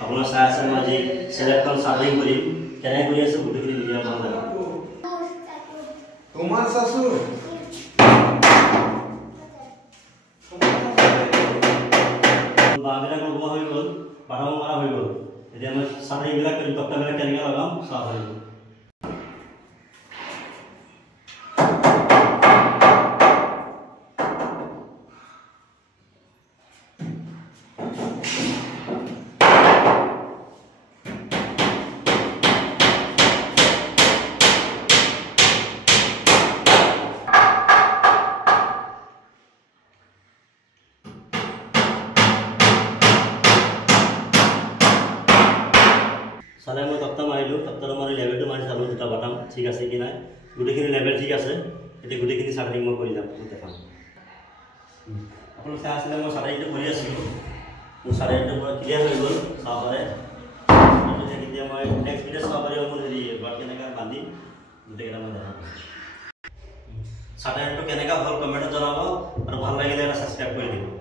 আপোনাৰ চাই আছে মই আজি চেলেবখন চাৰ্ভিং কৰিম কেনে কৰি আছে গোটেইখিনি ভিডিঅ' বনাম তোমাৰ সাসু বাবিলাক লগোৱা হৈ গ'ল বাৰং মাৰা হৈ গ'ল এতিয়া মই চাৰ্ভিংবিলাক কৰিম তক্তাবিলাক কেনেকৈ লগাম চাওঁ পাৰিব साले मैं तक्ता मारिलो तक्ता मारि लेवल मारि चालू दुटा बाटाम ठीक আছে কি নাই গুটেখিনি লেভেল ঠিক আছে এতে গুটেখিনি সার্ভিং মই কৰি যাম দেখাম আপোন চাই আছে মই সাৰ্ভিংটো কৰি আছিলো মোৰ সাৰ্ভিংটো পুৰা ক্লিয়াৰ হৈ গ'ল সাবাৰে এটো এতিয়া মই নেক্সট ভিডিও সাবাৰে মই হেৰি বাট কেনেকা বান্ধি গুটেকেটা মই দেখাম সাৰ্ভিংটো কেনেকা হ'ল কমেন্টত জনাব আৰু ভাল লাগিলে এটা সাবস্ক্ৰাইব কৰি দিব